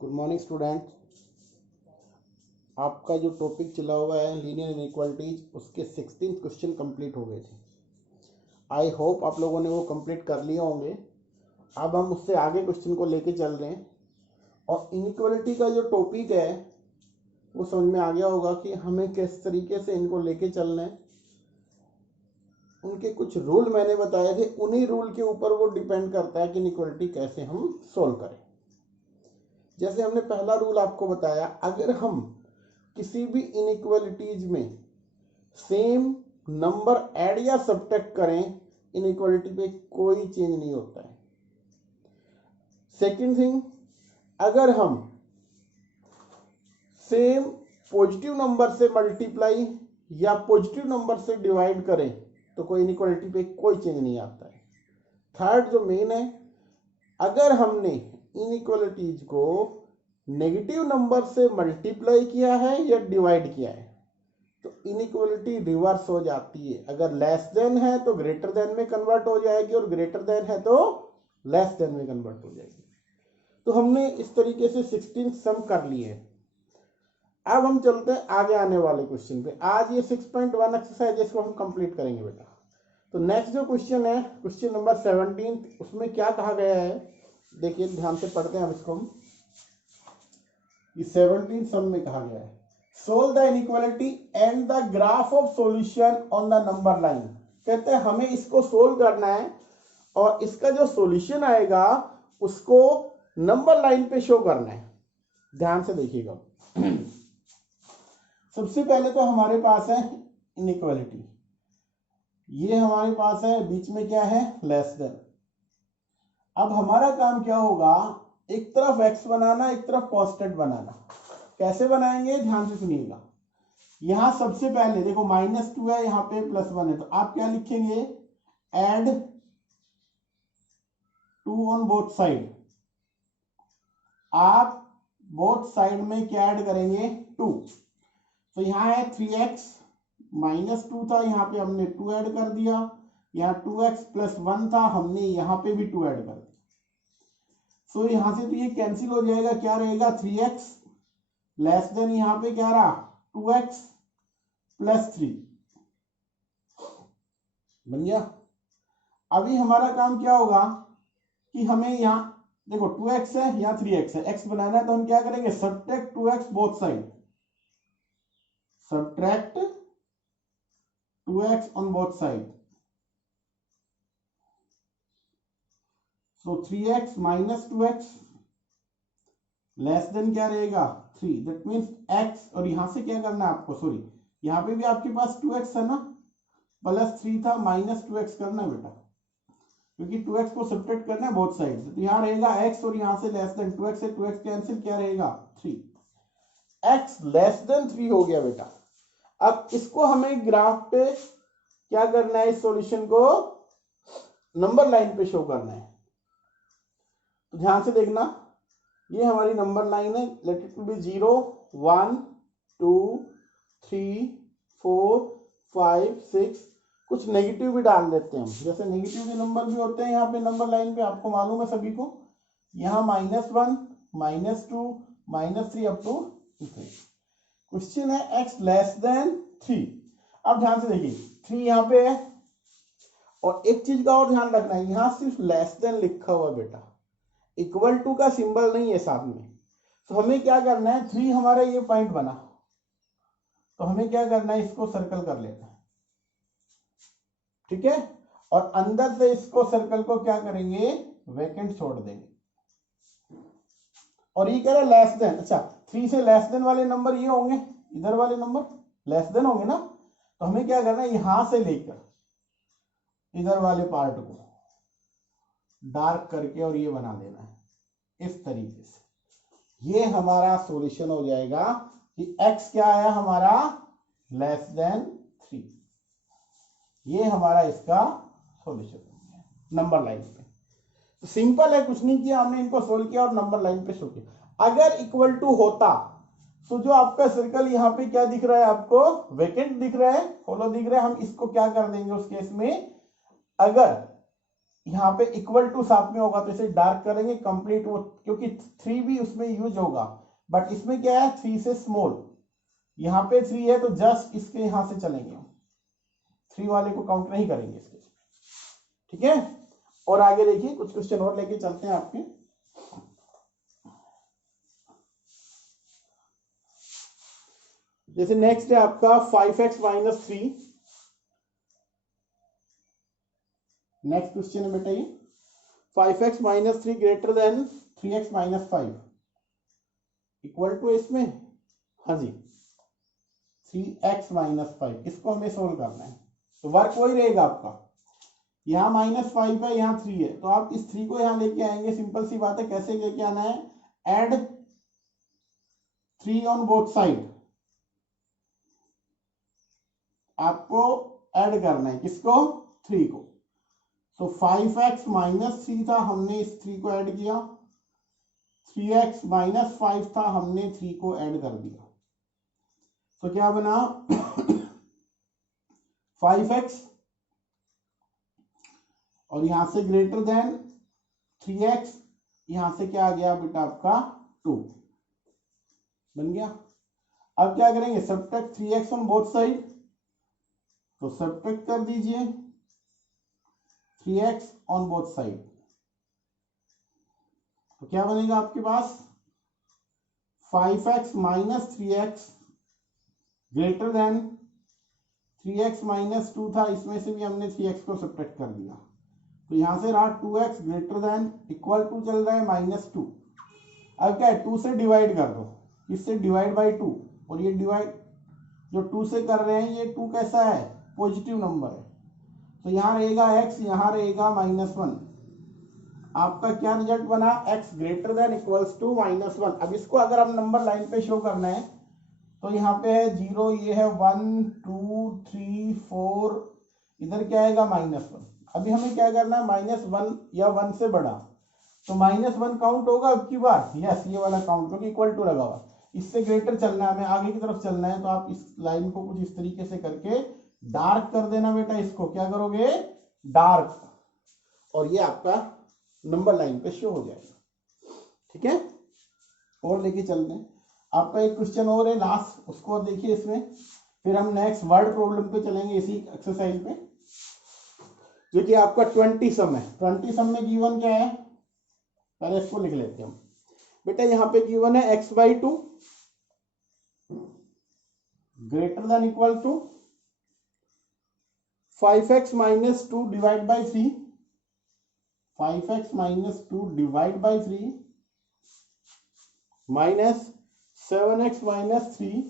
Good morning student. आपका जो topic चला हुआ है लीनियर इनइक्वालिटीज, उसके 16 क्वेश्चन कंप्लीट हो गए थे। आई होप आप लोगों ने वो कंप्लीट कर लिए होंगे। अब हम उससे आगे क्वेश्चन को लेके चल रहे हैं और इनइक्वालिटी का जो टॉपिक है वो समझ में आ गया होगा कि हमें किस तरीके से इनको लेके चलना है। उनके कुछ रूल मैंने बताए थे, उन्हीं रूल के ऊपर वो डिपेंड करता है कि इनइक्वालिटी कैसे हम सोल्व करें। जैसे हमने पहला रूल आपको बताया, अगर हम किसी भी इनइक्वालिटीज में सेम नंबर ऐड या सब्ट्रैक्ट करें, इनइक्वालिटी पे कोई चेंज नहीं होता है। सेकंड थिंग, अगर हम सेम पॉजिटिव नंबर से मल्टीप्लाई या पॉजिटिव नंबर से डिवाइड करें तो कोई इनइक्वालिटी पे कोई चेंज नहीं आता है। थर्ड जो मेन है, अगर हमने इनइक्वालिटीज को नेगेटिव नंबर से मल्टीप्लाई किया है या डिवाइड किया है तो इनइक्वालिटी रिवर्स हो जाती है। अगर लेस देन है तो ग्रेटर देन में कन्वर्ट हो जाएगी और ग्रेटर देन है तो लेस देन में कन्वर्ट हो जाएगी। तो हमने इस तरीके से 16 सम कर लिए। अब हम चलते हैं आगे आने वाले क्वेश्चन पे। आज ये 6.1 एक्सरसाइज इसको हम कंप्लीट करेंगे बेटा। तो नेक्स्ट जो क्वेश्चन है, क्वेश्चन नंबर 17, उसमें क्या कहा गया है देखिए, ध्यान से पढ़ते हैं हम इसको। 17 सम में कहा गया है, solve the inequality and the graph of solution on the number line. कहते हैं हमें इसको सोल्व करना है और इसका जो सॉल्यूशन आएगा उसको नंबर लाइन पे शो करना है। ध्यान से देखिएगा। सबसे पहले तो हमारे पास है इनइक्वालिटी, ये हमारे पास है, बीच में क्या है, लेस देन। अब हमारा काम क्या होगा, एक तरफ x बनाना, एक तरफ कांस्टेंट बनाना। कैसे बनाएंगे, ध्यान से सुनिएगा। यहां सबसे पहले देखो -2 है, यहाँ पे +1 है, तो आप क्या लिखेंगे, एड 2 ऑन बोथ साइड। आप बोथ साइड में क्या ऐड करेंगे, 2। तो यहाँ है 3x, -2 था, यहाँ पे हमने 2 ऐड कर दिया। यहाँ 2x + 1 था, हमने यहाँ पे भी 2 ऐड कर दिया। सो यहां से तो ये कैंसिल हो जाएगा, क्या रहेगा, 3x लेस देन यहाँ पे क्या रहा, 2x + 3 बन गया। अभी हमारा काम क्या होगा कि हमें यहाँ देखो 2x है, यहाँ 3x है, x बनाना है तो हम क्या करेंगे, subtract 2x both side, subtract 2x on both side. So 3x - 2x less than क्या रहेगा, 3। दैट मींस x, और यहां से क्या करना है आपको, सॉरी यहाँ पे भी आपके पास 2x है ना, +3 था, -2x करना है बेटा, क्योंकि 2x को सब्ट्रैक्ट करना है बोथ साइड से। तो यहाँ रहेगा x और यहाँ से लेस देन 2x है, 2x कैंसिल, क्या रहेगा, 3। x लेस देन 3 हो गया बेटा। अब इसको हमें ग्राफ पे क्या करना है, इस सॉल्यूशन को नंबर लाइन पे शो करना है। तो ध्यान से देखना, ये हमारी नंबर लाइन है, लेट इट बी 0 1 2 3 4 5 6। कुछ नेगेटिव भी डाल देते हैं हम, जैसे नेगेटिव के नंबर भी होते हैं यहाँ पे नंबर लाइन पे, आपको मालूम है सभी को। यहाँ -1 -2 -3 अप टू 3। क्वेश्चन है x लेस देन 3। अब ध्यान से देखिए, 3 यहाँ पे है, और एक चीज का और ध्यान रखना है, यहाँ सिर्फ लेस देन लिखा हुआ बेटा, इक्वल टू का सिंबल नहीं है साथ में। तो हमें क्या करना है, 3 हमारा ये पॉइंट बना, तो हमें क्या करना है, इसको सर्कल कर लेना है, ठीक है। और अंदर से इसको सर्कल को क्या करेंगे, वैकेंट छोड़ देंगे। और ये कह रहा है लेस देन, अच्छा 3 से लेस देन वाले नंबर ये होंगे, इधर वाले नंबर लेस देन होंगे ना, तो हमें क्या करना है, यहां से लेकर इधर वाले पार्ट को डार्क करके और ये बना देना है इस तरीके से। ये हमारा सॉल्यूशन हो जाएगा कि x क्या आया हमारा, लेस देन 3। ये हमारा इसका सॉल्यूशन हो गया नंबर लाइन पे। तो सिंपल है, कुछ नहीं किया हमने, इनको सोल्व किया और नंबर लाइन पे शो किया। अगर इक्वल टू होता तो जो आपका सर्कल यहाँ पे क्या दिख रहा है आपको, वेकेंट दिख रहा है, फॉलो दिख रहा है, हम इसको क्या कर देंगे उस केस में, अगर यहाँ पे इक्वल टू साथ में होगा तो इसे डार्क करेंगे कंप्लीट वो, क्योंकि 3 भी उसमें यूज होगा, बट इसमें क्या है 3 से स्मॉल, यहाँ पे 3 है तो जस्ट इसके यहां से चलेंगे, 3 वाले को काउंट नहीं करेंगे इसके। ठीक है, और आगे देखिए कुछ क्वेश्चन और लेके चलते हैं आपके। जैसे नेक्स्ट है आपका 5x माइनस 3। नेक्स्ट क्वेश्चन है बेटा ये 5x minus 3 greater than 3x minus 5 equal to इसमें, हाँ जी 3x माइनस 5, इसको हमें सोल्व करना है। तो वर्क वही रहेगा आपका, यहाँ -5 है यहाँ 3 है, तो आप इस 3 को यहाँ लेके आएंगे, सिंपल सी बात है। कैसे लेके आना है, एड 3 ऑन बोथ साइड, आपको ऐड करना है किसको, 3 को। तो 5x माइनस 3 था, हमने इस 3 को ऐड किया, 3x माइनस 5 था, हमने 3 को ऐड कर दिया, तो क्या बना 5x और यहां से ग्रेटर देन 3x, यहां से क्या आ गया बेटा आपका 2 बन गया। अब क्या करेंगे, subtract 3x on both side, तो सब्ट्रैक्ट कर दीजिए 3x ऑन बोथ साइड, तो क्या बनेगा आपके पास 5x minus 3x greater than 3x minus 2 था, इसमें से भी हमने 3x को सब्ट्रैक्ट कर दिया, तो यहां से रहा 2x greater than equal to चल रहा है -2। अब क्या है 2 से डिवाइड कर दो, इससे डिवाइड बाई 2, और ये डिवाइड जो 2 से कर रहे हैं ये 2 कैसा है, पॉजिटिव नंबर है, तो यहां रहेगा x, यहां रहेगा -1। आपका क्या रिजल्ट बना, x greater than equals to -1। अब इसको अगर हम नंबर लाइन पे शो करना है तो यहाँ पे है 0, ये है 1 2 3 4, इधर क्या आएगा -1। अभी हमें क्या करना है, -1 या 1 से बड़ा, तो -1 काउंट होगा अब की बार, यस ये वाला काउंट, क्योंकि इक्वल टू लगा हुआ, इससे ग्रेटर चलना है, हमें आगे की तरफ चलना है, तो आप इस लाइन को कुछ इस तरीके से करके डार्क कर देना बेटा, इसको क्या करोगे डार्क, और ये आपका नंबर लाइन पे शो हो जाएगा। ठीक है, और लेके चलते हैं, आपका एक क्वेश्चन और है लास्ट, उसको और देखिए इसमें, फिर हम नेक्स्ट वर्ड प्रॉब्लम पे चलेंगे इसी एक्सरसाइज पे, जो कि आपका 20 सम है। 20 सम में गिवन क्या है, पहले इसको लिख लेते हैं हम बेटा, यहां पे गिवन है x/2 greater than equal to 5x minus 2 divide by 3, 5x minus 2 divide by 3 minus 7x minus 3,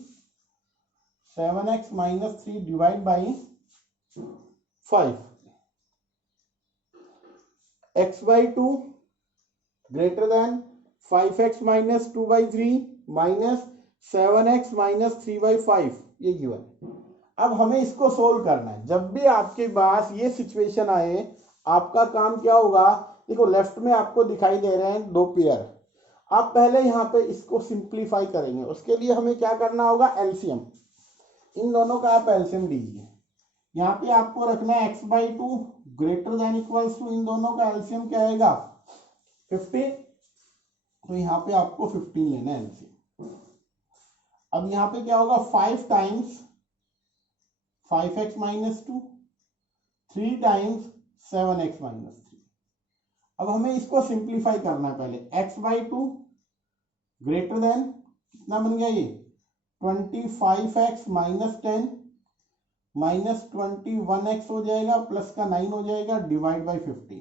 7x minus 3 divide by 5, x/2 greater than 5x minus 2/3 minus 7x minus 3/5, ये गिवन। अब हमें इसको सोल्व करना है। जब भी आपके पास ये सिचुएशन आए, आपका काम क्या होगा, देखो लेफ्ट में आपको दिखाई दे रहे हैं 2 पेयर, आप पहले यहाँ पे इसको सिंप्लीफाई करेंगे, उसके लिए हमें क्या करना होगा, एलसीएम, इन दोनों का आप एलसीएम लीजिए। यहाँ पे आपको रखना है x/2 greater than equals to, इन दोनों का एलसीएम क्या आएगा 15, तो यहाँ पे आपको 15 लेना है एलसीएम। अब यहाँ पे क्या होगा 5 times 5x minus 2, 3 times 7x minus 3। अब हमें इसको सिंप्लीफाई करना है, पहले x/2 ग्रेटर देन कितना बन गया ये 25x माइनस 10 माइनस 21x हो जाएगा, प्लस का 9 हो जाएगा, divide by 15।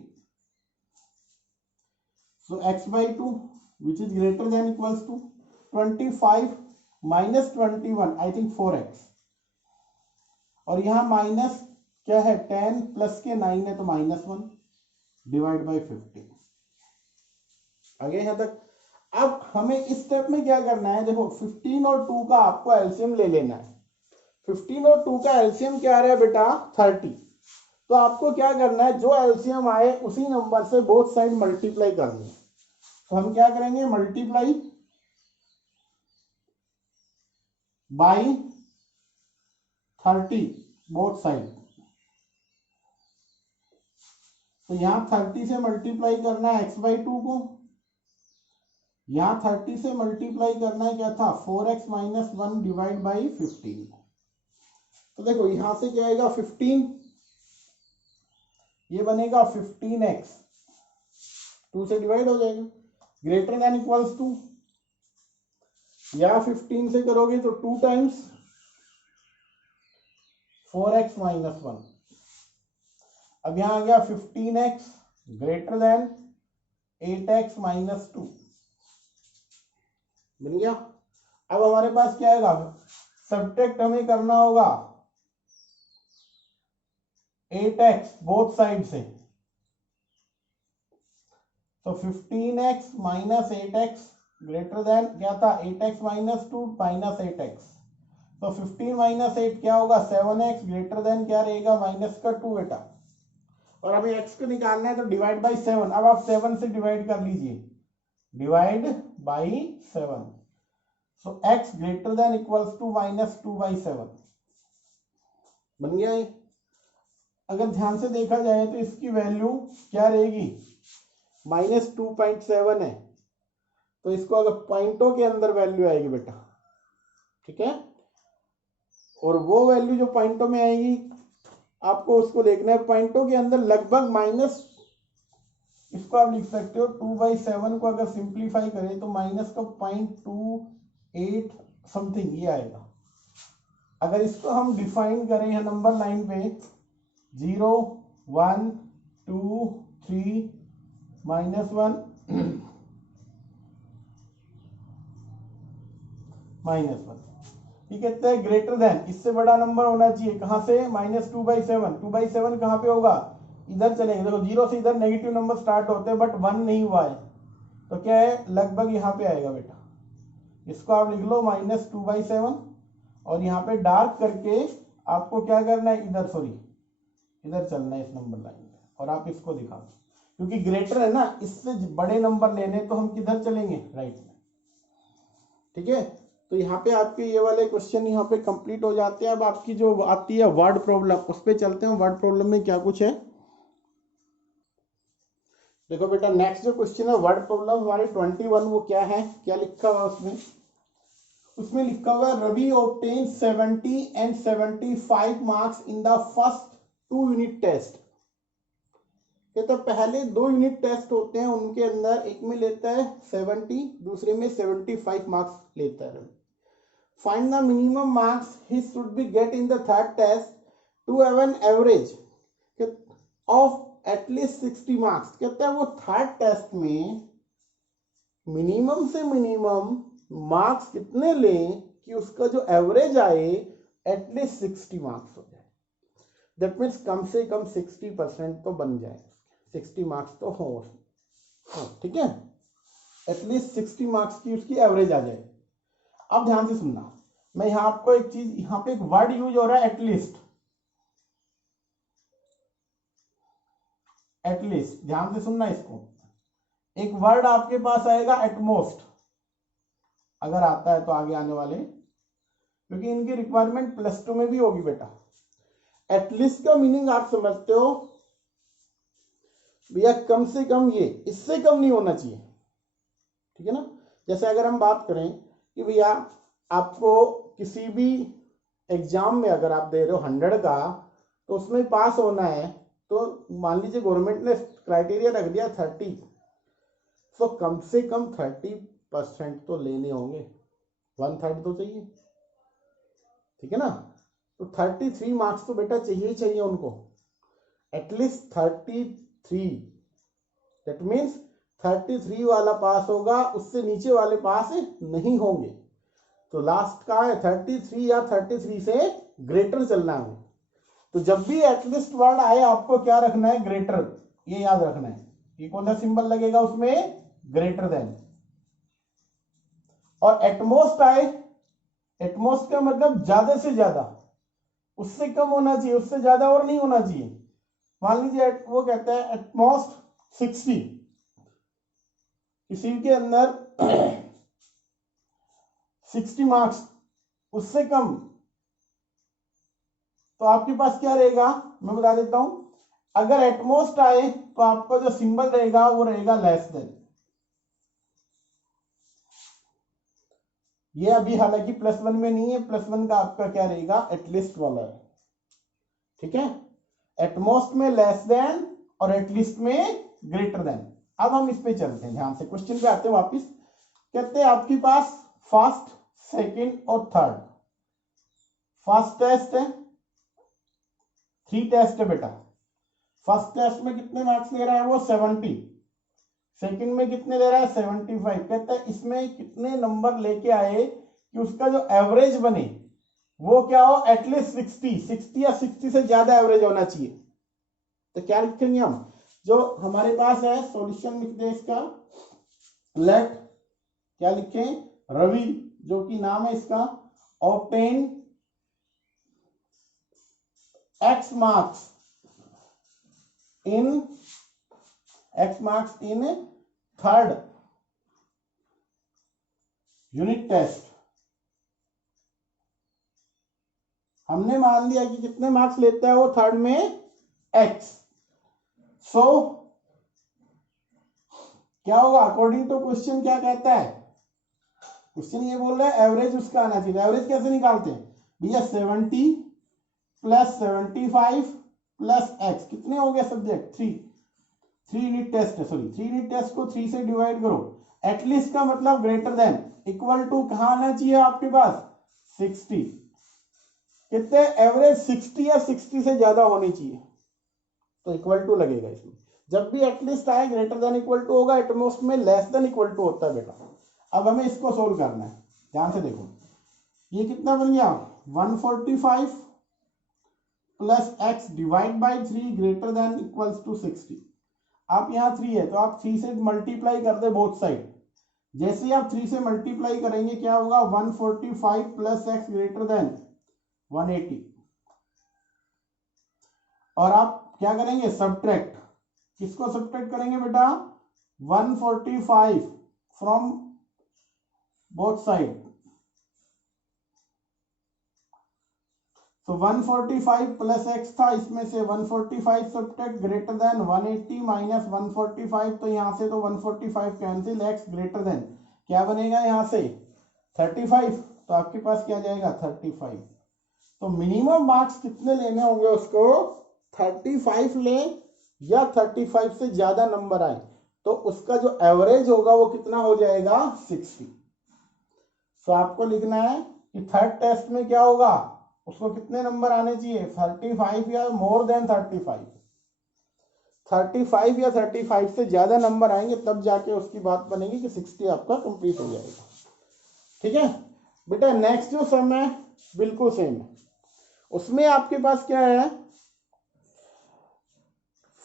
So x/2 which is greater than equals to 25 minus 21, I think 4x, और यहां माइनस क्या है 10 प्लस के 9 है तो -1 डिवाइड बाई 15। आगे यहां तक। अब हमें इस स्टेप में क्या करना है, देखो 15 और 2 का आपको एलसीएम ले लेना है। 15 और 2 का एलसीएम क्या आ रहा है बेटा 30, तो आपको क्या करना है, जो एलसीएम आए उसी नंबर से बोथ साइड मल्टीप्लाई करनी है। तो हम क्या करेंगे, मल्टीप्लाई बाई 30 बोथ साइड, तो यहाँ 30 से मल्टीप्लाई करना है x/2 को, यहाँ 30 से मल्टीप्लाई करना है क्या था 4x-1 डिवाइड बाई 15। तो देखो यहां से क्या आएगा 15, ये बनेगा 15x, 2 से डिवाइड हो जाएगा, ग्रेटर देन इक्वल्स टू, या 15 से करोगे तो 2 टाइम्स 4x-1। अब यहां आ गया 15x ग्रेटर देन 8x-2, बन गया। अब हमारे पास क्या आएगा, सब्ट्रैक्ट हमें करना होगा 8x बोथ साइड से, तो 15x minus 8x greater than क्या था 8x-2 माइनस 8x, तो 15 माइनस 8 क्या होगा 7x ग्रेटर देन क्या रहेगा -2 बेटा। और अभी x को निकालना है तो डिवाइड बाई 7, अब आप 7 से डिवाइड कर लीजिए, divide by 7, so x greater than equals to -2/7, बन गया ये। अगर ध्यान से देखा जाए तो इसकी वैल्यू क्या रहेगी -2.7 है, तो इसको अगर पॉइंटों के अंदर वैल्यू आएगी बेटा, ठीक है, और वो वैल्यू जो पॉइंटों में आएगी आपको उसको देखना है पॉइंटों के अंदर लगभग माइनस, इसको आप लिख सकते हो 2/7 को अगर सिंप्लीफाई करें तो माइनस का 0.28 समथिंग ये आएगा। अगर इसको हम डिफाइन करें यहाँ नंबर लाइन पे 0 1 2 3 -1 -1, ठीक है, तो ग्रेटर देन, इससे बड़ा नंबर होना चाहिए, कहां से -2/7, 2/7 कहां पे होगा, इधर चलेंगे, देखो 0 से इधर नेगेटिव नंबर स्टार्ट होते हैं बट 1 नहीं हुआ है, तो क्या है लगभग यहाँ पे आएगा बेटा, इसको आप लिख लो -2/7, और यहाँ पे डार्क करके आपको क्या करना है इधर, सॉरी इधर चलना है इस नंबर लाइन पे, और आप इसको दिखा दो, क्योंकि ग्रेटर है ना, इससे बड़े नंबर लेने तो हम किधर चलेंगे, राइट में, ठीक है। तो यहाँ पे आपके ये वाले क्वेश्चन यहाँ पे कंप्लीट हो जाते हैं। अब आपकी जो आती है वर्ड प्रॉब्लम, उस पे चलते हैं, वर्ड प्रॉब्लम में क्या कुछ है। देखो बेटा नेक्स्ट जो क्वेश्चन है वर्ड प्रॉब्लम हमारे 21, वो क्या है, क्या लिखा हुआ उसमें, उसमें लिखा हुआ Ravi obtain 70 and 75 marks in the first 2 unit test. तो पहले 2 यूनिट टेस्ट होते हैं, उनके अंदर एक में लेता है 70, दूसरे में 75 मार्क्स लेता है। Find the minimum marks he should be get in the third test to have an average of at least 60 marks. कहता है वो थर्ड टेस्ट में मिनिमम से मिनिमम मार्क्स कितने लें कि उसका जो एवरेज आए एटलीस्ट 60 मार्क्स हो जाए, दैट मीन्स कम से कम 60% तो बन जाए, 60 मार्क्स तो हो, ठीक है, एटलीस्ट 60 मार्क्स की उसकी एवरेज आ जाए। अब ध्यान से सुनना, मैं यहां आपको एक चीज, यहां पे एक वर्ड यूज हो रहा है एटलीस्ट, एटलीस्ट ध्यान से सुनना इसको। एक वर्ड आपके पास आएगा एटमोस्ट, अगर आता है तो आगे आने वाले, क्योंकि इनकी रिक्वायरमेंट +2 में भी होगी बेटा। एटलीस्ट का मीनिंग आप समझते हो भैया, कम से कम ये, इससे कम नहीं होना चाहिए, ठीक है ना। जैसे अगर हम बात करें कि भैया आपको किसी भी एग्जाम में अगर आप दे रहे हो 100 का, तो उसमें पास होना है, तो मान लीजिए गवर्नमेंट ने क्राइटेरिया रख दिया 30, तो कम से कम 30% तो लेने होंगे, 1/3 तो चाहिए, ठीक है ना। तो 33 मार्क्स तो बेटा चाहिए चाहिए उनको, एटलीस्ट 33, दैट मीन्स 33 वाला पास होगा, उससे नीचे वाले पास नहीं होंगे। तो लास्ट का है 33 या 33 से ग्रेटर चलना है। तो जब भी एटलीस्ट वर्ड आए आपको क्या रखना है, ग्रेटर, ये याद रखना है। ये कौन सा सिंबल लगेगा उसमें, ग्रेटर देन। और एटमोस्ट आए, एटमोस्ट का मतलब ज्यादा से ज्यादा, उससे कम होना चाहिए, उससे ज्यादा और नहीं होना चाहिए। मान लीजिए वो कहता है एटमोस्ट 60, किसी के अंदर 60 मार्क्स, उससे कम, तो आपके पास क्या रहेगा मैं बता देता हूं, अगर एटमोस्ट आए तो आपका जो सिंबल रहेगा वो रहेगा लेस देन। ये अभी हालांकि +1 में नहीं है, +1 का आपका क्या रहेगा, एटलीस्ट वाला है। ठीक है, एटमोस्ट में लेस देन और एटलीस्ट में ग्रेटर देन। अब हम इस पे चलते हैं, ध्यान से क्वेश्चन पे आते हैं वापिस। कहते हैं आपके पास फर्स्ट, सेकंड और थर्ड, फर्स्ट टेस्ट है, 3 टेस्ट है बेटा। फर्स्ट टेस्ट में कितने मार्क्स ले रहा है वो 70, सेकंड में कितने ले रहा है 75। कहता है इसमें कितने नंबर लेके आए कि उसका जो एवरेज बने वो क्या हो, एटलीस्ट 60 या 60 से ज्यादा एवरेज होना चाहिए। तो क्या लिखेंगे हम, जो हमारे पास है सॉल्यूशन लिख दे इसका, लेट क्या लिखें, रवि जो कि नाम है इसका, obtain x marks in third unit test. हमने मान लिया कि कितने मार्क्स लेता है वो थर्ड में x। सो क्या होगा, अकॉर्डिंग टू क्वेश्चन क्या कहता है, क्वेश्चन ये बोल रहा है एवरेज उसका आना चाहिए। एवरेज कैसे निकालते हैं भैया, 70 + 75 + x, कितने हो गए सब्जेक्ट, 3 यूनिट टेस्ट है, सॉरी 3 यूनिट टेस्ट को 3 से डिवाइड करो। एटलीस्ट का मतलब ग्रेटर देन, इक्वल टू कहां आना चाहिए आपके पास 60। कितने, एवरेज 60 या 60 से ज्यादा होनी चाहिए, तो इक्वल टू लगेगा इसमें। जब भी एटलीस्ट आए ग्रेटर देन इक्वल टू होगा, एटमोस्ट में लेस देन इक्वल टू होता है बेटा। अब हमें इसको सोल्व करना है, ध्यान से देखो। ये कितना बन गया, 145 + x divide by 3 greater than equals to 60। आप यहाँ 3 है तो आप 3 से मल्टीप्लाई कर दे बोथ साइड। जैसे ही आप 3 से मल्टीप्लाई करेंगे क्या होगा, 145 + x ग्रेटर देन 180। और आप क्या करेंगे, सब्ट्रैक्ट, किसको सब्ट्रैक्ट करेंगे बेटा, 145 फ्रॉम बोथ साइड। तो 145 + x था, इसमें से 145 सब्ट्रैक्ट ग्रेटर देन 180 माइनस 145, तो यहां से तो 145 कैंसिल, x ग्रेटर देन क्या बनेगा यहाँ से 35, तो आपके पास क्या जाएगा 35। तो मिनिमम मार्क्स कितने लेने होंगे उसको, 35 ले या 35 से ज्यादा नंबर आए तो उसका जो एवरेज होगा वो कितना हो जाएगा 60। तो आपको लिखना है कि थर्ड टेस्ट में क्या होगा, उसको कितने नंबर आने चाहिए, 35 या मोर देन 35। 35 या 35 से ज्यादा नंबर आएंगे तब जाके उसकी बात बनेगी कि 60 आपका कंप्लीट हो जाएगा। ठीक है बेटा, नेक्स्ट जो सम है बिल्कुल सेम है, उसमें आपके पास क्या है,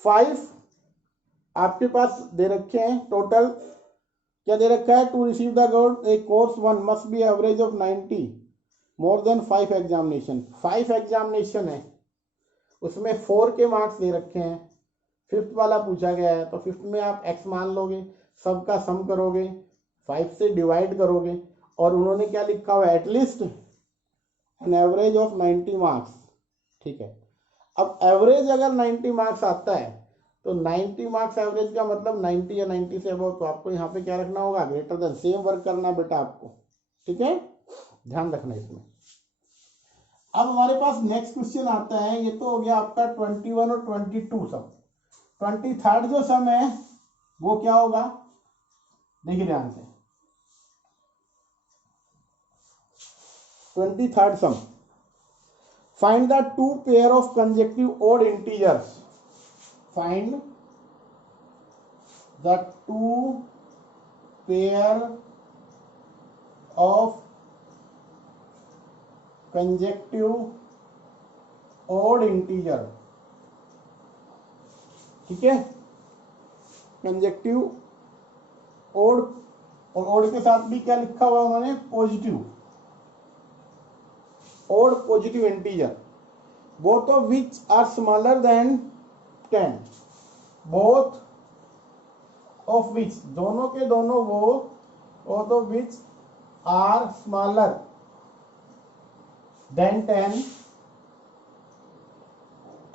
5 आपके पास दे रखे हैं, टोटल क्या दे रखा है, to receive the course 1 must be average of 90 more than 5 examination. 5 examination है, उसमें 4 के मार्क्स दे रखे हैं, 5th वाला पूछा गया है, तो 5th में आप x मान लोगे, सबका सम करोगे, 5 से डिवाइड करोगे, और उन्होंने क्या लिखा हुआ है, at least N average of 90 marks. ठीक है, अब एवरेज अगर 90 मार्क्स आता है तो 90 मार्क्स एवरेज का मतलब 90 या 90 से अबव, तो आपको यहाँ पे क्या रखना होगा, ग्रेटर देन, सेम वर्क करना बेटा आपको। ठीक है, ध्यान रखना इसमें। अब हमारे पास नेक्स्ट क्वेश्चन आता है, ये तो हो गया आपका 21 और 22 सम। 23rd जो सम है वो क्या होगा, देखिए ध्यान से, 23rd sum, find the 2 pair of consecutive odd integers, find the 2 pair of consecutive odd integer. ठीक है, कंसेक्यूटिव ओड, और ओड के साथ भी क्या लिखा हुआ उन्होंने, positive, odd positive integer, both of which are smaller than 10, both of which, दोनों के दोनों वो, both of which are smaller than 10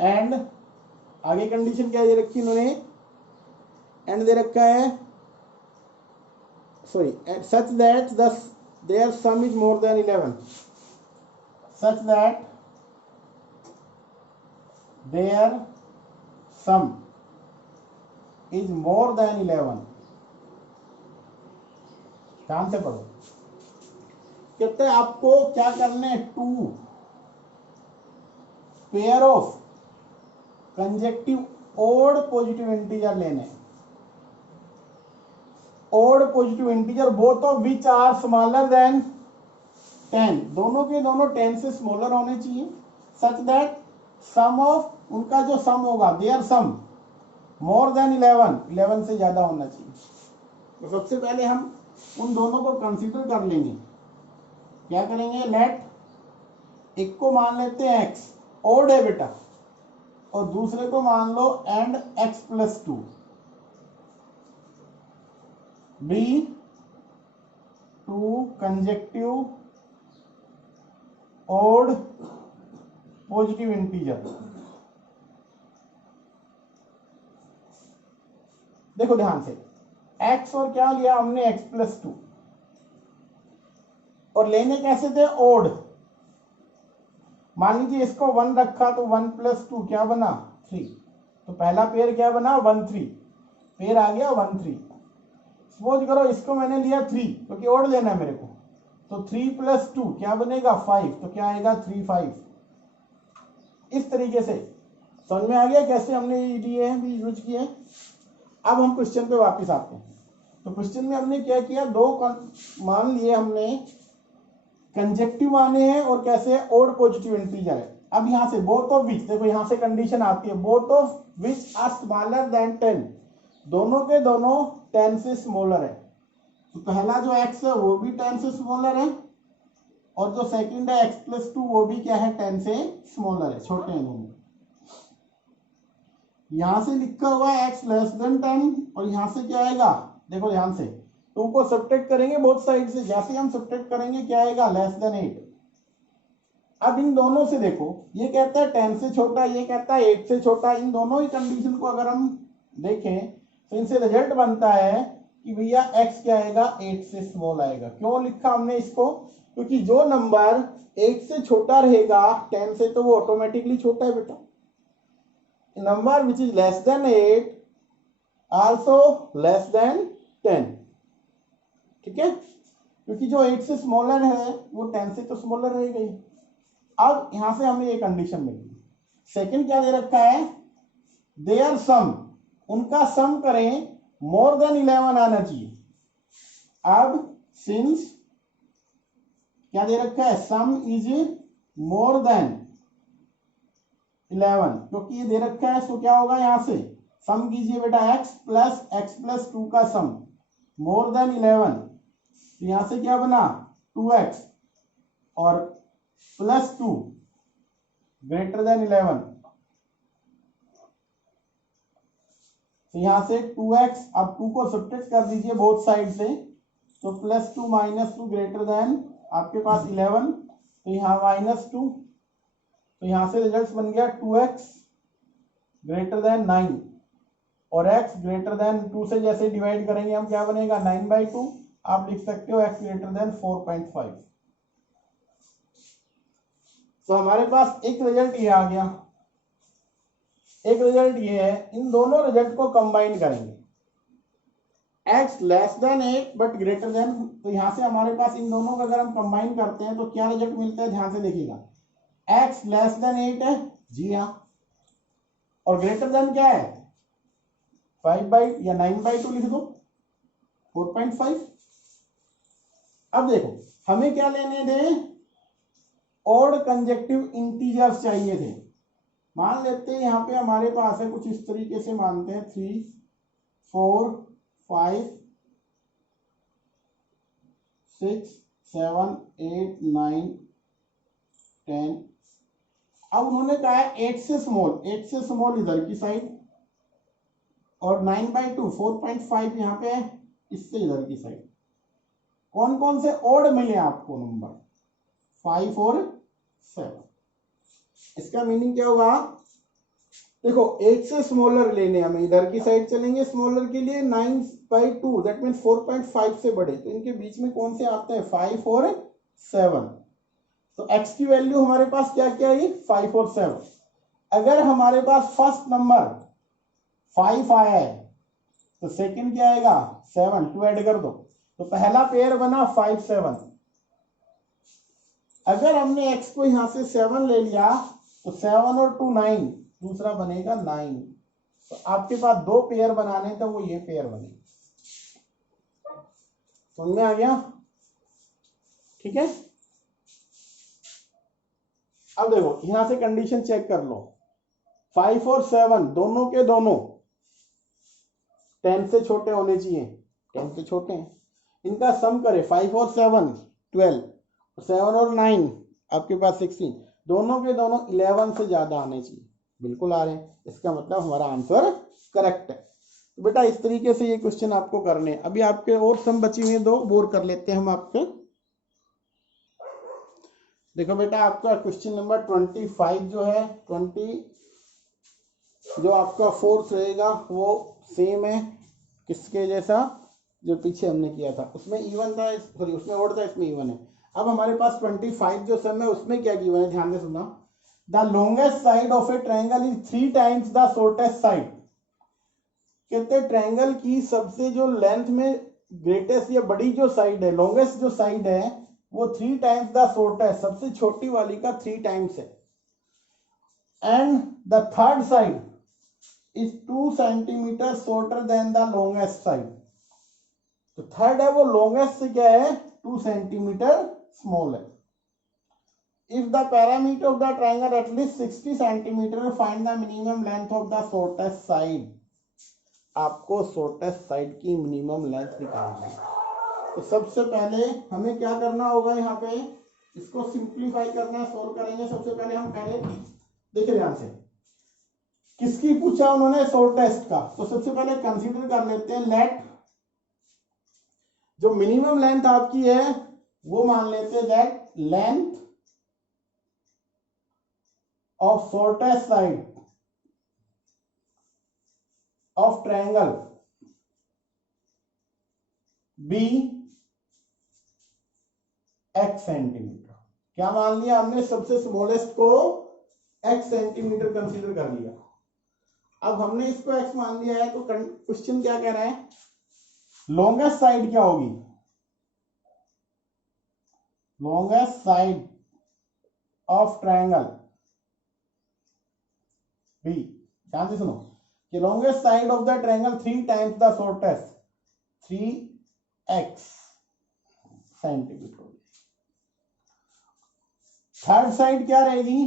and आगे कंडीशन क्या दे रखी इन्होंने, एंड दे रखा है, sorry, such that their sum is more than 11, such that their sum is more than 11। ध्यान से पढ़ो, कहते हैं आपको क्या करना है, two pair of consecutive odd positive integer लेने, odd positive integer both of which are smaller than 10, दोनों के दोनों 10 से स्मॉलर होने चाहिए, सच दैट सम ऑफ, उनका जो सम होगा, देयर सम मोर देन 11 से ज्यादा होना चाहिए। तो सबसे पहले हम उन दोनों को कंसीडर कर लेंगे। क्या करेंगे, लेट एक को मान लेते हैं x, ओड है बेटा, और दूसरे को मान लो and x+2, be two consecutive odd positive integer. देखो ध्यान से, x और क्या लिया हमने, x+2, और लेने कैसे थे, ओड। मान लीजिए इसको 1 रखा तो 1+2 क्या बना, 3, तो पहला पेयर क्या बना, 1 3, पेयर आ गया 1 3। सपोज करो इसको मैंने लिया 3, क्योंकि ओड लेना है मेरे को, तो 3+2 क्या बनेगा, 5, तो क्या आएगा 3 5। इस तरीके से समझ में आ गया कैसे हमने लिए भी यूज किए। अब हम क्वेश्चन पे वापस आते हैं। तो क्वेश्चन में हमने क्या किया, दो मान लिए हमने, कंजेक्टिव माने हैं और कैसे, ओड पॉजिटिव इंटीजर है। अब यहां से बोथ ऑफ विच, देखो यहां से कंडीशन आती है, both of which are smaller than 10, दोनों के दोनों 10 से स्मॉलर है। तो पहला जो x है वो भी 10 से स्मॉलर है, और जो सेकंड है x+2 वो भी क्या है, 10 से स्मॉलर है, छोटे हैं दोनों। यहां से लिखा हुआ है x<10, और यहां से क्या आएगा, देखो ध्यान से, 2 को सब्ट्रैक्ट करेंगे बोथ साइड से, जैसे हम सब्ट्रैक्ट करेंगे क्या आएगा, <8। अब इन दोनों से देखो, ये कहता है 10 से छोटा, ये कहता है 8 से छोटा, इन दोनों ही कंडीशन को अगर हम देखें तो इनसे रिजल्ट बनता है कि भैया x क्या आएगा, 8 से स्मॉल आएगा। क्यों लिखा हमने इसको, क्योंकि जो नंबर 8 से छोटा रहेगा 10 से, तो वो ऑटोमेटिकली छोटा है बेटा। Number which is less than 8 also less than 10, ठीक है, क्योंकि जो 8 से स्मॉलर है वो 10 से तो स्मॉलर रहेगा ही। अब यहां से हमें ये कंडीशन मिली। सेकंड क्या दे रखा है, देयर सम, उनका सम करें, मोर देन 11 आना चाहिए। अब सिंस क्या दे रखा है, सम इज मोर देन 11, क्योंकि ये दे रखा है, सो क्या होगा, यहां से सम कीजिए बेटा, x+2 का सम मोर देन 11, तो यहां से क्या बना, 2x, और +2 ग्रेटर देन 11, तो यहां से 2x, अब 2 को सब्ट्रैक्ट कर दीजिए बोथ साइड से, तो +2 -2 ग्रेटर देन आपके पास 11, तो यहाँ -2, तो यहां से रिजल्ट बन गया 2x ग्रेटर देन 9, और x ग्रेटर देन 2 से जैसे डिवाइड करेंगे हम, क्या बनेगा, 9/2, आप लिख सकते हो x ग्रेटर देन 4.5। तो हमारे पास एक रिजल्ट ये आ गया, एक रिजल्ट ये है। इन दोनों रिजल्ट को कंबाइन करेंगे, x less than 8 but greater than, तो यहां से हमारे पास इन दोनों का अगर हम कंबाइन करते हैं तो क्या रिजल्ट मिलता है, ध्यान से देखिएगा, x लेस देन 8 है, जी हाँ, और ग्रेटर देन क्या है, 5 या 9/2 लिख दो, 4.5। अब देखो हमें क्या लेने थे, ओड कंजेक्टिव इंटीजर्स चाहिए थे। मान लेते हैं यहाँ पे हमारे पास है कुछ इस तरीके से, मानते हैं 3 4 5 6 7 8 9 10। अब उन्होंने कहा है 8 से स्मॉल इधर की साइड, और 9/2 4.5 यहाँ पे है, इससे इधर की साइड। कौन कौन से ओड मिले आपको नंबर, 5 और 7। इसका मीनिंग क्या होगा, देखो एक से स्मॉलर लेने हमें, इधर की साइड चलेंगे स्मॉलर के लिए 9/2 दैट मीन 4.5 से बड़े, तो इनके बीच में कौन से आते हैं 5 और 7। तो x की वैल्यू हमारे पास क्या क्या है 5 और 7। अगर हमारे पास फर्स्ट नंबर 5 आया है तो सेकंड क्या आएगा 7, 2 ऐड कर दो, तो पहला पेयर बना 5 7। अगर हमने x को यहां से 7 ले लिया तो 7 और 2 9, दूसरा बनेगा 9। तो आपके पास दो पेयर बनाने तो वो ये पेयर बने। समझ में आ गया? ठीक है, अब देखो यहां से कंडीशन चेक कर लो, 5 और 7 दोनों के दोनों 10 से छोटे होने चाहिए, 10 से छोटे हैं। इनका सम करे 5 और 7 12, 7 और 9 आपके पास 16, दोनों के दोनों 11 से ज्यादा आने चाहिए, बिल्कुल आ रहे हैं, इसका मतलब हमारा आंसर करेक्ट है। तो बेटा इस तरीके से ये क्वेश्चन आपको करने हैं। अभी आपके और सम बची हुई है, दो बोर कर लेते हैं हम आपके। देखो बेटा आपका क्वेश्चन नंबर 25 जो है 20 जो आपका फोर्थ रहेगा वो सेम है किसके जैसा जो पीछे हमने किया था, उसमें इवन था, सॉरी उसमें ओड था, इसमें इवन है। अब हमारे पास 25 जो सम है उसमें क्या गिवन है, ध्यान से सुना। The longest side of A triangle is 3 times the shortest side. कहते हैं ट्रायंगल की सबसे जो लेंथ में ग्रेटेस्ट या बड़ी जो साइड है, लॉन्गेस्ट जो साइड है वो 3 टाइम्स द शॉर्टेस्ट, सबसे छोटी वाली का 3 टाइम्स है। And the third side is 2 centimetre shorter than the longest side. तो थर्ड है वो लॉन्गेस्ट से क्या है 2 सेंटीमीटर स्मॉल है। If the parameter of the triangle at least 60 centimetre find the minimum length of the shortest side. आपको shortest side की minimum length निकालनी है। तो सबसे पहले हमें क्या करना होगा, यहाँ पे इसको सिंप्लीफाई करना है, सोल्व करेंगे। सबसे पहले हम पहले देखिए ध्यान से, किसकी पूछा उन्होंने शॉर्टेस्ट का, तो सबसे पहले कंसीडर कर लेते हैं लेट जो मिनिमम लेंथ आपकी है वो मान लेते हैं that length of shortest side of triangle be x centimetre. क्या मान लिया हमने, सबसे स्मॉलेस्ट को x सेंटीमीटर कंसीडर कर लिया। अब हमने इसको x मान लिया है तो क्वेश्चन क्या कह रहा है, लॉन्गेस्ट साइड क्या होगी, longest side of triangle be. ध्यान से सुनो कि longest side of the triangle 3 times the shortest 3x centimetre. Third side क्या रहेगी,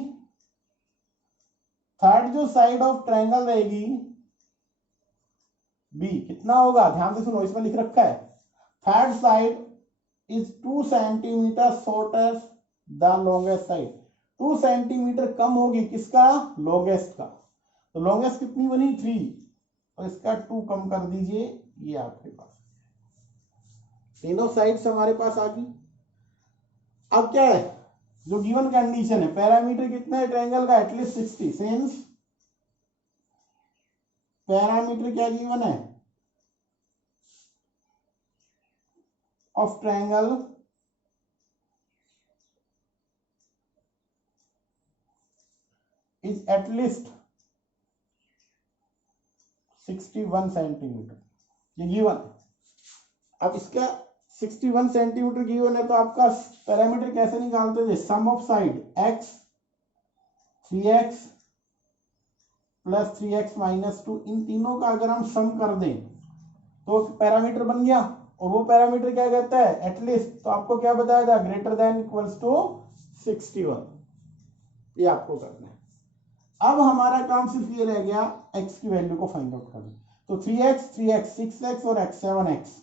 थर्ड जो साइड ऑफ ट्रायंगल रहेगी बी कितना होगा, ध्यान से सुनो इसमें लिख रखा है third side is 2 centimetre shorter the longest side. 2 centimetre कम होगी किसका, लॉन्गेस्ट का। तो लॉन्गेस्ट कितनी बनी 3, तो इसका 2 कम कर दीजिए, ये आपके पास तीनों साइड्स हमारे पास आ गई। अब क्या है जो गिवन कंडीशन है, पैरामीटर कितना है ट्रायंगल का एटलीस्ट 60, सिंस पैरामीटर क्या गिवन है of triangle is at least 61 centimetre, ये गिवन। अब इसका 61 सेंटीमीटर गिवन है तो आपका पैरामीटर कैसे निकालते थे, sum of side x 3x plus 3x minus 2, इन तीनों का अगर हम सम कर दें तो पैरामीटर बन गया। और वो पैरामीटर क्या कहता है एटलीस्ट, तो आपको क्या बताया था ग्रेटर देन इक्वल्स टू 61, ये आपको करना है। अब हमारा काम सिर्फ ये रह गया x की वैल्यू को फाइंड आउट करना। तो 3x 3x 6x और x 7x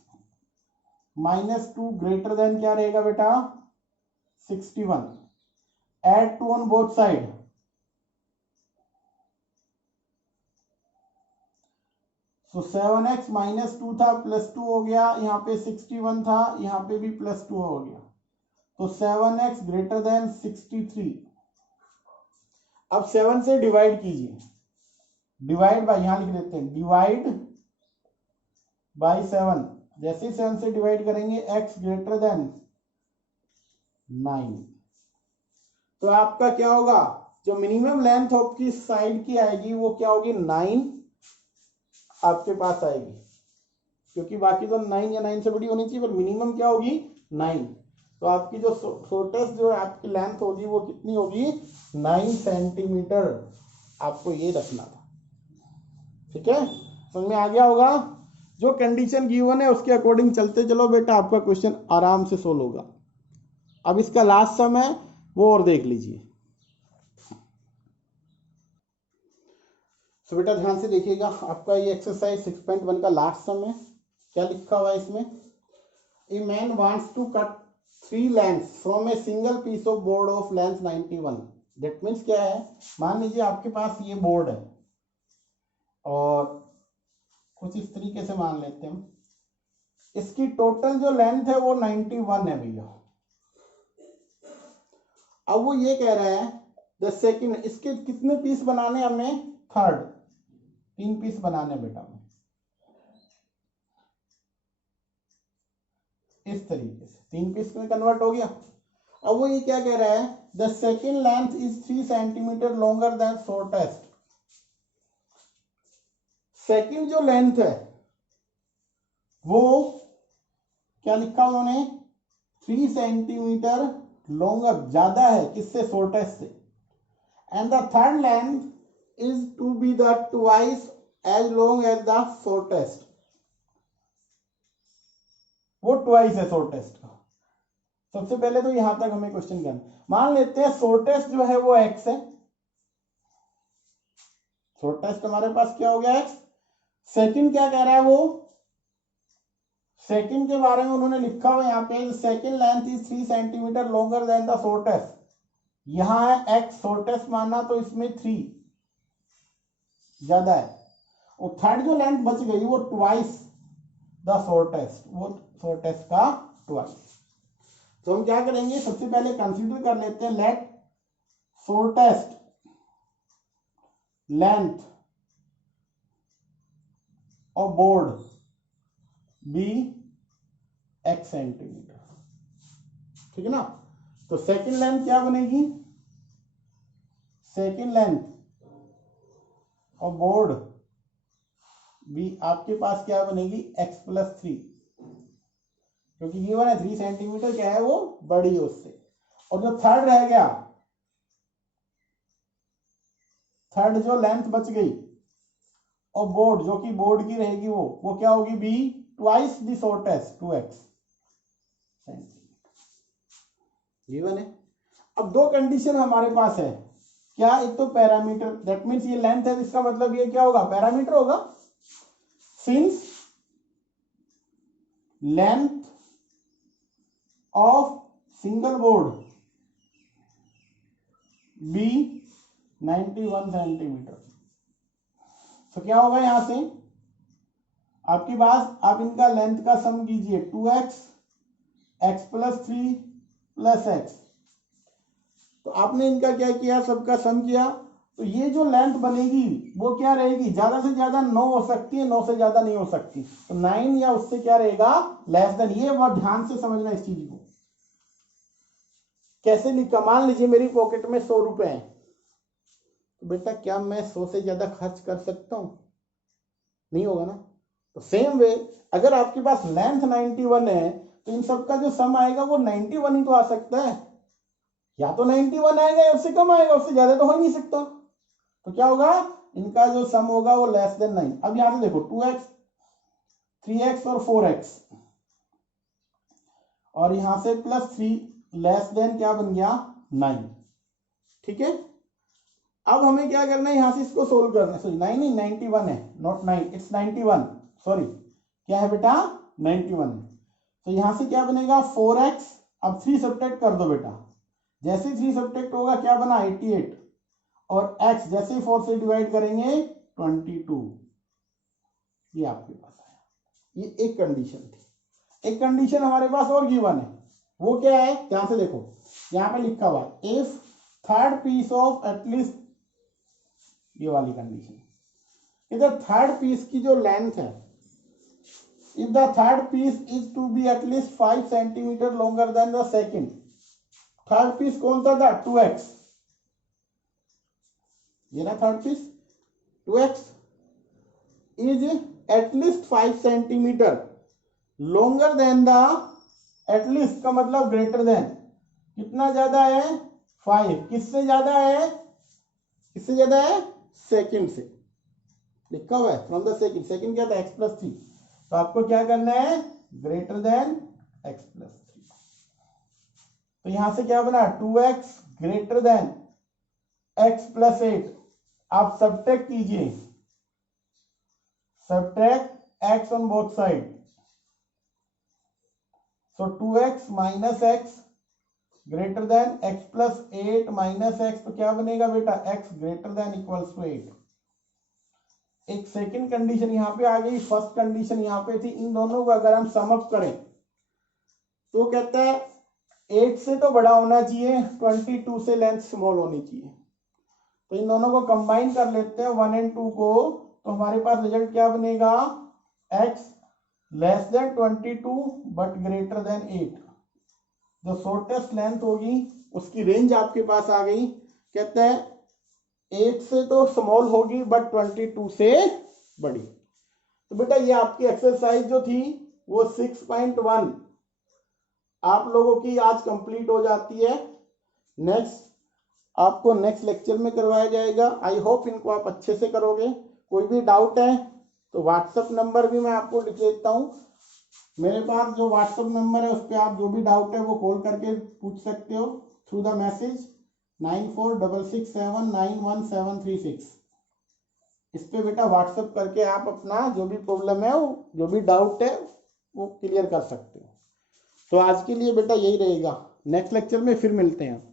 minus 2 greater than क्या रहेगा बेटा 61, एड 2 ऑन बोथ साइड, तो 7x माइनस 2 था प्लस 2 हो गया, यहाँ पे 61 था यहाँ पे भी प्लस 2 हो गया, तो 7x ग्रेटर देन 63। अब 7 से डिवाइड कीजिए, डिवाइड बाय, यहां लिख देते हैं डिवाइड बाय 7, जैसे 7 से डिवाइड करेंगे x ग्रेटर देन 9, तो आपका क्या होगा, जो मिनिमम लेंथ आपकी साइड की आएगी वो क्या होगी 9 आपके पास आएगी, क्योंकि बाकी तो 9 या 9 से बड़ी होनी चाहिए, पर मिनिमम क्या होगी 9। तो आपकी जो शॉर्टेस्ट जो आपकी लेंथ होगी वो कितनी होगी 9 सेंटीमीटर, आपको ये रखना था। ठीक है, समझ में आ गया होगा। जो कंडीशन गिवन है उसके अकॉर्डिंग चलते चलो बेटा, आपका क्वेश्चन आराम से सोल्व होगा। अब इसका लास्ट सम है वो और देख लीजिए। तो बेटा ध्यान से देखिएगा, आपका ये एक्सरसाइज 6.1 का लास्ट सम है। क्या लिखा हुआ है इसमें, a man wants to cut 3 lengths from a single piece of board of length 91। That means क्या है, मान लीजिए आपके पास ये बोर्ड है और कुछ इस तरीके से मान लेते हैं, इसकी टोटल जो लेंथ है वो 91 है भैया। अब वो ये कह रहा है द सेकंड, इसके कितने पीस बनाने हमें, थर्ड, 3 पीस बनाने बेटा में, इस तरीके से 3 पीस में कन्वर्ट हो गया। अब वो ये क्या कह रहा है, the second length is 3 centimetre longer than shortest. Second जो लेंथ है वो क्या लिखा उन्होंने, 3 सेंटीमीटर लॉन्गर, ज्यादा है किससे, शॉर्टेस्ट से। And the third length is to be the twice as long as the shortest, वो ट्वाइस है शॉर्टेस्ट का। सबसे पहले तो यहां तक हमें क्वेश्चन करना, मान लेते हैं शॉर्टेस्ट जो है वो x है, शॉर्टेस्ट हमारे पास क्या हो गया x। सेकंड क्या कह रहा है, वो सेकंड के बारे में उन्होंने लिखा हुआ यहाँ पे, second length is 3 centimetre longer than the shortest, यहां है x शॉर्टेस्ट माना तो इसमें 3 ज्यादा है, और थर्ड जो लेंथ बच गई वो ट्वाइस द शॉर्टेस्ट, वो शॉर्टेस्ट का ट्वाइस। तो हम क्या करेंगे, सबसे पहले कंसीडर कर लेते हैं, let shortest length of board be x centimetre. ठीक है ना, तो सेकंड लेंथ क्या बनेगी, second length of board be आपके पास क्या बनेगी x प्लस 3, क्योंकि गिवन है 3 सेंटीमीटर क्या है वो बड़ी है उससे। और जो थर्ड रह गया, थर्ड जो लेंथ बच गई और बोर्ड जो कि बोर्ड की रहेगी वो क्या होगी, be twice the shortest 2x centimetre, given है। अब दो कंडीशन हमारे पास है, क्या, एक तो पैरामीटर, दैट मीन्स ये लेंथ है, इसका मतलब ये क्या होगा, पैरामीटर होगा। Since length of single board be 91 centimetre, तो क्या होगा, यहां से आपके पास, आप इनका लेंथ का सम कीजिए, 2x x plus 3 plus x, तो आपने इनका क्या किया, सबका सम किया, तो ये जो लेंथ बनेगी वो क्या रहेगी, ज्यादा से ज्यादा 9 हो सकती है, 9 से ज्यादा नहीं हो सकती, तो 9 या उससे क्या रहेगा, लेस देन। ये बहुत ध्यान से समझना इस चीज को। कैसे लिखा, मान लीजिए मेरी पॉकेट में 100 रुपए है, तो बेटा क्या मैं 100 से ज्यादा खर्च कर सकता हूं, नहीं होगा ना। तो सेम वे, अगर आपके पास लेंथ 91 है तो इन सबका जो सम आएगा वो 91 ही तो आ सकता है, या तो 91 आएगा या उससे कम आएगा, उससे ज्यादा तो हो ही नहीं सकता। तो क्या होगा, इनका जो सम होगा वो लेस देन 9। अब यहां से देखो 2x 3x और 4x, और यहां से प्लस 3 लेस देन क्या बन गया 9। ठीक है, अब हमें क्या करना है, यहां से इसको सोल्व करना है, सॉरी 9 नहीं 91 है, नॉट 9, इट्स 91, सॉरी क्या है बेटा 91 है। तो यहां से क्या बनेगा 4x, अब 3 सब्ट्रैक्ट कर दो बेटा, जैसे 3 सब्ट्रैक्ट होगा क्या बना 88, और x जैसे ही 4 से डिवाइड करेंगे 22, ये आपके पास आया। ये एक कंडीशन थी। एक कंडीशन हमारे पास और गिवन है, वो क्या है, ध्यान से देखो, यहां पे लिखा हुआ है if third piece of at least, ये वाली कंडीशन, इधर थर्ड पीस की जो लेंथ है, if the third piece is to be at least 5 centimeter longer than the second, third piece कौन सा था 2x, ये ना third piece 2x is at least 5 centimeter longer than the, at least का मतलब greater than, कितना ज्यादा है 5, किससे ज्यादा है, किससे ज्यादा है सेकंड से, लिखा हुआ है फ्रॉम द सेकंड, सेकंड क्या था x+3, तो आपको क्या करना है ग्रेटर देन x+3, तो यहां से क्या बना 2x ग्रेटर देन x+8, आप सब्ट्रैक्ट कीजिए, subtract x on both side, so 2x minus x greater than x+8 minus x, तो क्या बनेगा बेटा x greater than equals to 8। एक सेकंड कंडीशन यहां पे आ गई, फर्स्ट कंडीशन यहां पे थी, इन दोनों को अगर हम सम अप करें तो कहता है 8 से तो बड़ा होना चाहिए, 22 से लेंथ स्मॉल होनी चाहिए, तो इन दोनों को कंबाइन कर लेते हैं 1 और 2 को, तो हमारे पास रिजल्ट क्या बनेगा x less than 22 but greater than 8, जो शॉर्टेस्ट लेंथ होगी उसकी रेंज आपके पास आ गई, कहते हैं 8 से तो स्मॉल होगी बट 22 से बड़ी। तो बेटा ये आपकी एक्सरसाइज जो थी वो 6.1 आप लोगों की आज कंप्लीट हो जाती है, नेक्स्ट आपको नेक्स्ट लेक्चर में करवाया जाएगा। आई होप इनको आप अच्छे से करोगे। कोई भी डाउट है तो व्हाट्सएप नंबर भी मैं आपको लिख देता हूँ, मेरे पास जो व्हाट्सएप नंबर है उस पर आप जो भी डाउट है वो कॉल करके पूछ सकते हो थ्रू द मैसेज 9466791736। इस पे बेटा व्हाट्सएप करके आप अपना जो भी प्रॉब्लम है जो भी डाउट है वो क्लियर कर सकते हो। तो आज के लिए बेटा यही रहेगा, नेक्स्ट लेक्चर में फिर मिलते हैं।